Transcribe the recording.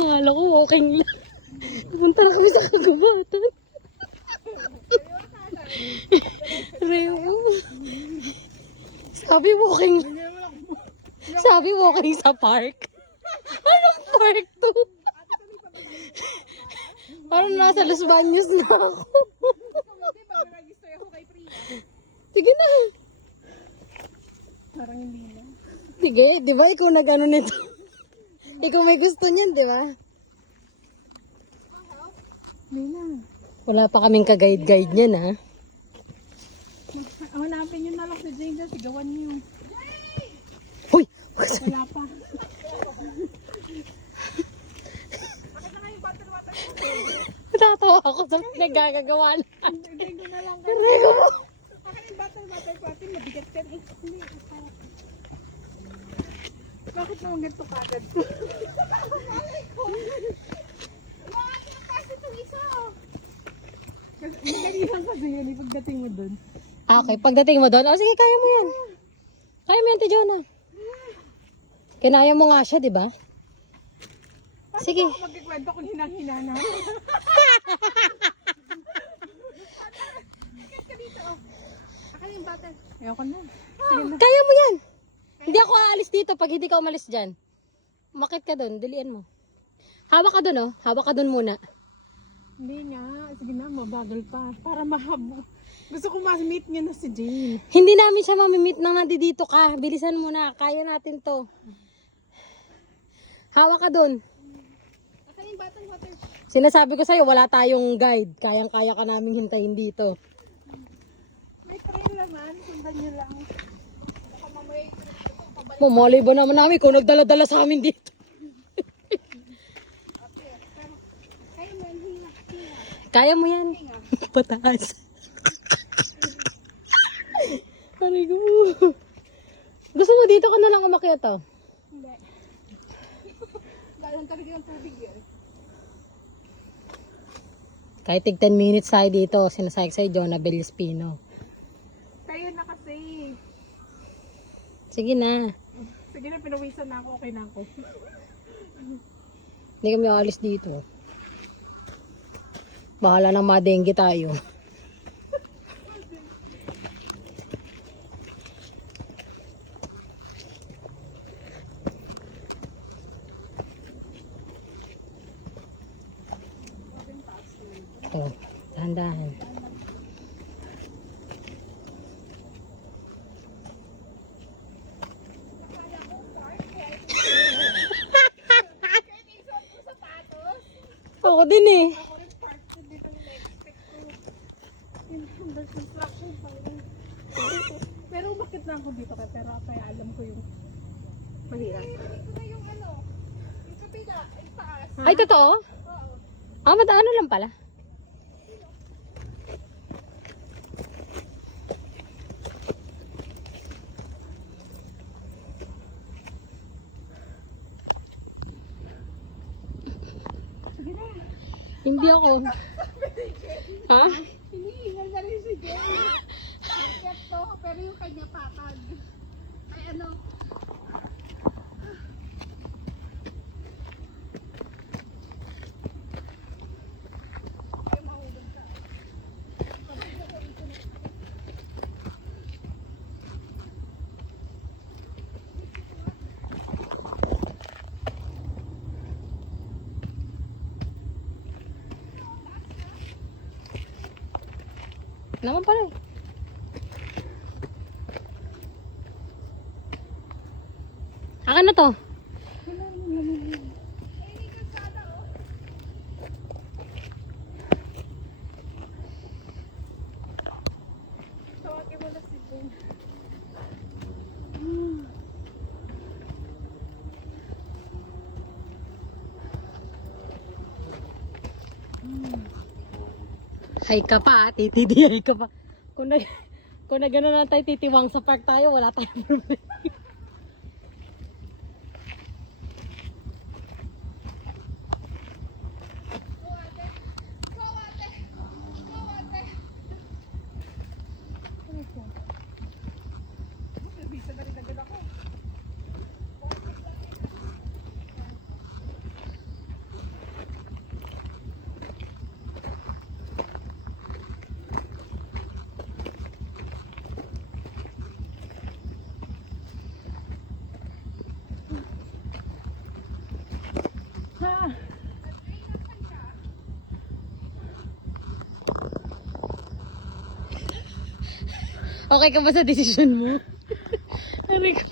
Akala ko walking lang. Pupunta na kami sa kagubatan. Reo. Sabi walking. Sabi walking sa park. Anong park to? Parang nasa Los Baños na ako. Sige na. Parang hindi na. Sige, di ba ikaw nag-ano nito? Ikaw may gusto niyan, di ba? Hindi na. Wala pa kaming ka-guide-guide niyan, ha? Hanapin nyo na lang si Jane dyan. Sigawan niyo. Hoy! Wala pa. Natatawa ako sa pinagagagawa natin. Hindi ko na lang. Rego mo! Akin yung battle natin. Mabigat ka rin. Hindi. Bakit naman ganito kagad? Madali lang kasi yun. Pagdating mo dun. Okay, pagdating mo doon, sige, kaya mo yan. Kaya mo yan, Tijona. Kinaya mo nga siya, di ba? Sige. Ako magkikwento kung hinang-hina na. Akin yung battle. Ayoko na. Sige na. Kaya mo yan. Hindi ako aalis dito pag hindi ka umalis dyan. Umakit ka doon, dalian mo. Hawak ka doon, oh. Hawak ka doon muna. Hindi nga. Sige na, mabagal pa. Para mahabo. Gusto ko ma-meet niya na si Jane. Hindi namin siya mamimit nang nandito ka. Bilisan mo na. Kaya natin to. Hawak ka doon. Akin yung battle water. Sinasabi ko sa'yo, wala tayong guide. Kayang-kaya ka naming hintayin dito. May train naman. Sundan niyo lang. Baka mamaya Mamali ba naman namin kung nagdala-dala sa amin dito? kayo man, hinga. Kaya mo yan. Pataas. Aray ko. Gusto mo dito ka na lang umakyat, oh. Hindi. Galang talaga yung tubig yun. Kahit 10 minutes tayo dito, sinasayag sa'yo, Jonabel Espino. Kayo na kasi. Sige na. Sige na, pinawisan na ako. Okay na ako. Hindi kami aalis dito. Bahala na madengge tayo. Ito, dahan-dahan. Ako din eh. Ako rin part ko. Hindi ko na-expect ko. Yung under construction pa rin. Pero bakit na ako dito pero kaya alam ko yung mahirap. Hindi ko na yung ano. Yung kapila. Yung taas. Ay, totoo? Oo. Ah, ano lang pala. Sige na. Hindi ako. Ha? Hinihingal na rin si Jen. Ikat to, pero yung kanya patag. Ay ano? Ay, mahulog ka. Naman pala eh. Akin na to. Tawagin mo na si Jen. Hay ka pa, titidihay ka pa. Kung na gano'n na tayo titiwang sa park tayo, wala tayong problema. Bisa na rin agad ako. Okay ka ba sa desisyon mo? Aray ko.